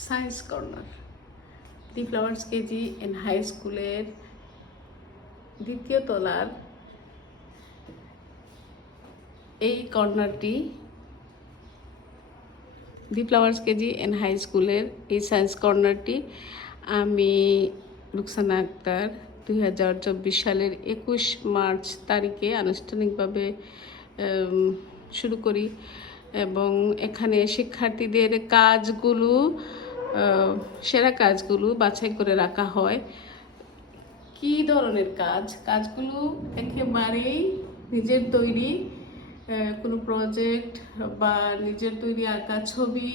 Science corner the flowers KG and high স্কুলের দ্বিতীয় তলার এই কর্নারটি the flowers KG and high স্কুলের এই সায়েন্স কর্নারটি আমি রুকসানা আক্তার 2024 সালের 21 মার্চ তারিখে আনুষ্ঠানিকভাবে শুরু করি এবং এখানে শিক্ষার্থীদের কাজগুলো সেরা কাজগুলো বাছাই করে রাখা হয়। কী ধরনের কাজগুলো একেবারেই নিজের তৈরি কোনো প্রজেক্ট বা নিজের তৈরি আঁকা ছবি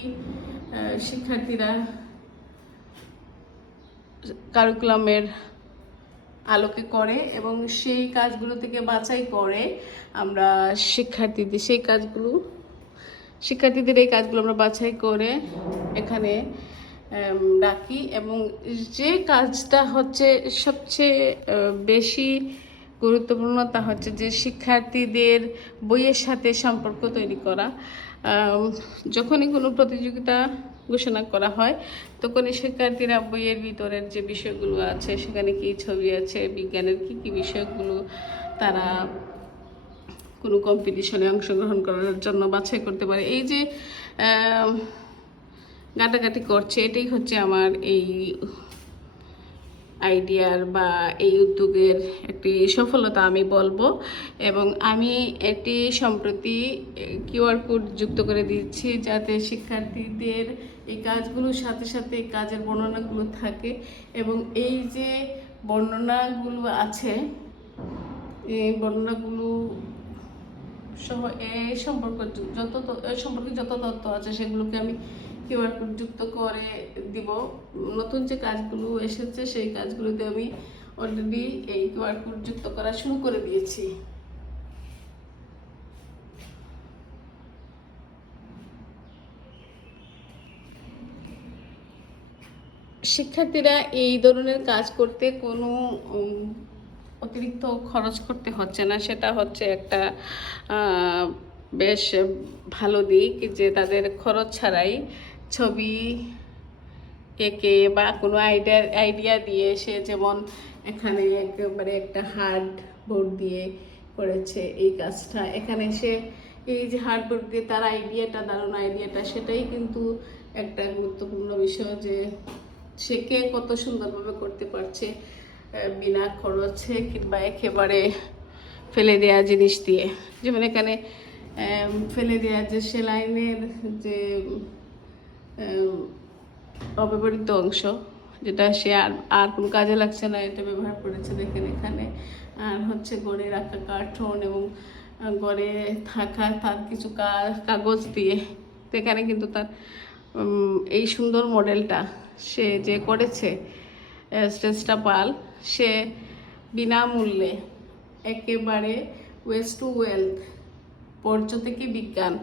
শিক্ষার্থীরা কারিকুলামের আলোকে করে এবং সেই কাজগুলো থেকে বাছাই করে আমরা শিক্ষার্থীদের এই কাজগুলো আমরা বাছাই করে এখানে রাখি এবং যে কাজটা হচ্ছে সবচেয়ে বেশি গুরুত্বপূর্ণ তা হচ্ছে যে শিক্ষার্থীদের বইয়ের সাথে সম্পর্ক তৈরি করা। যখনই কোনো প্রতিযোগিতা ঘোষণা করা হয় তখনই শিক্ষার্থীরা বইয়ের ভিতরের যে বিষয়গুলো আছে সেখানে কী ছবি আছে, বিজ্ঞানের কী বিষয়গুলো তারা কোনো কম্পিটিশনে অংশগ্রহণ করার জন্য বাছাই করতে পারে। এই যে ঘাটাঘাটি করছে, এটাই হচ্ছে আমার এই আইডিয়ার বা এই উদ্যোগের একটি সফলতা আমি বলবো। এবং আমি এটি সম্প্রতি কিউআর কোড যুক্ত করে দিচ্ছি যাতে শিক্ষার্থীদের এই কাজগুলোর সাথে সাথে কাজের বর্ণনাগুলো থাকে এবং এই যে বর্ণনাগুলো আছে এই বর্ণনাগুলো সহ এই সম্পর্কে যত তথ্য আছে সেগুলোকে আমি কিউআর কোড যুক্ত করে দিব। নতুন যে কাজগুলো এসেছে সেই কাজগুলোতে আমি অলরেডি এই কিউআর কোড যুক্ত করা শুরু করে দিয়েছি। শিক্ষার্থীরা এই ধরনের কাজ করতে কোনো অতিরিক্ত খরচ করতে হচ্ছে না, সেটা হচ্ছে একটা বেশ ভালো দিক যে তাদের খরচ ছাড়াই ছবি এঁকে বা কোনো আইডিয়া দিয়ে সে যেমন এখানে একেবারে একটা হার্ড বোর্ড দিয়ে করেছে এই কাজটা। এখানে সে এই যে হার্ড বোর্ড দিয়ে তার দারুণ আইডিয়াটা সেটাই কিন্তু একটা গুরুত্বপূর্ণ বিষয় যে সে কে কত সুন্দরভাবে করতে পারছে বিনা খরচে কিংবা একেবারে ফেলে দেওয়া জিনিস দিয়ে। যেমন এখানে ফেলে দেওয়া যে সেলাইনের যে অব্যবহৃত অংশ যেটা সে আর কোনো কাজে লাগছে না এটা ব্যবহার করেছে দেখেন এখানে। আর হচ্ছে গড়ে রাখা কার্টুন এবং গড়ে থাকা তার কিছু কাগজ দিয়ে। তো এখানে কিন্তু তার এই সুন্দর মডেলটা সে যে করেছে শ্রেষ্ঠা পাল, সে বিনামূল্যে একেবারে ওয়েস্ট টু ওয়েলথ বর্জ্য থেকে বিজ্ঞান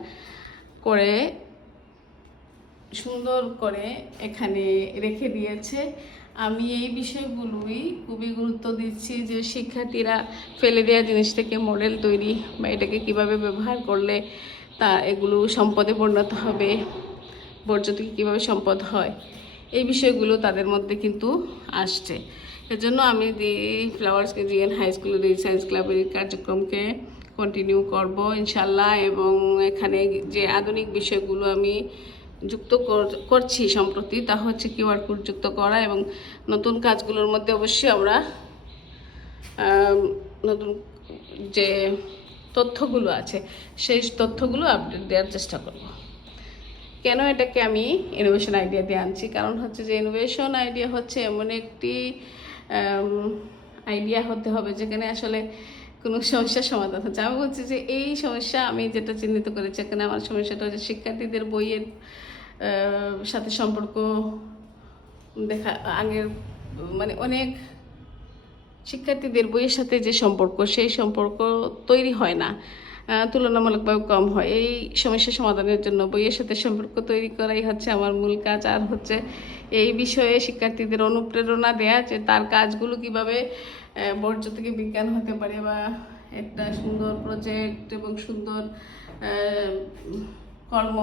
করে সুন্দর করে এখানে রেখে দিয়েছে। আমি এই বিষয়গুলোই খুবই গুরুত্ব দিচ্ছি যে শিক্ষার্থীরা ফেলে দেওয়া জিনিস থেকে মডেল তৈরি বা এটাকে কীভাবে ব্যবহার করলে তা এগুলো সম্পদে পরিণত হবে, বর্জ্য থেকে কীভাবে সম্পদ হয়, এই বিষয়গুলো তাদের মধ্যে কিন্তু আসছে। এজন্য আমি দি ফ্লাওয়ার্স কেজি এন্ড হাই স্কুলের এই সায়েন্স ক্লাবের কার্যক্রমকে কন্টিনিউ করব ইনশাল্লাহ। এবং এখানে যে আধুনিক বিষয়গুলো আমি যুক্ত করছি সম্প্রতি তা হচ্ছে কিউআর কোড যুক্ত করা এবং নতুন কাজগুলোর মধ্যে অবশ্যই আমরা নতুন যে তথ্যগুলো আছে সেই তথ্যগুলো আপডেট দেওয়ার চেষ্টা করব। কেন এটাকে আমি ইনোভেশন আইডিয়া দিয়ে আনছি? কারণ হচ্ছে যে ইনোভেশন আইডিয়া হচ্ছে এমন একটি আইডিয়া হতে হবে যেখানে আসলে কোনো সমস্যার সমাধান হচ্ছে। আমি বলছি যে এই সমস্যা আমি যেটা চিহ্নিত করেছি এখানে আমার সমস্যাটা হচ্ছে শিক্ষার্থীদের বইয়ের সাথে সম্পর্ক দেখা আগের মানে অনেক শিক্ষার্থীদের বইয়ের সাথে যে সম্পর্ক সেই সম্পর্ক তৈরি হয় না, তুলনামূলকভাবে কম হয়। এই সমস্যার সমাধানের জন্য বইয়ের সাথে সম্পর্ক তৈরি করাই হচ্ছে আমার মূল কাজ। আর হচ্ছে এই বিষয়ে শিক্ষার্থীদের অনুপ্রেরণা দেয়া যে তার কাজগুলো কিভাবে বর্জ্য থেকে বিজ্ঞান হতে পারে বা একটা সুন্দর প্রজেক্ট এবং সুন্দর কর্ম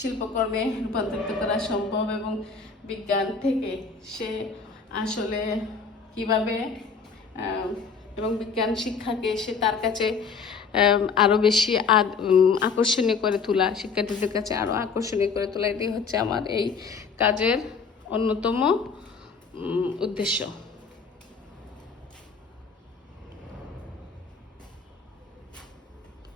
শিল্পকর্মে রূপান্তরিত করা সম্ভব, এবং বিজ্ঞান থেকে সে আসলে কিভাবে এবং বিজ্ঞান শিক্ষাকে সে তার কাছে আরও বেশি আকর্ষণীয় করে তোলা, শিক্ষার্থীদের কাছে আরও আকর্ষণীয় করে তোলা, এটি হচ্ছে আমার এই কাজের অন্যতম উদ্দেশ্য।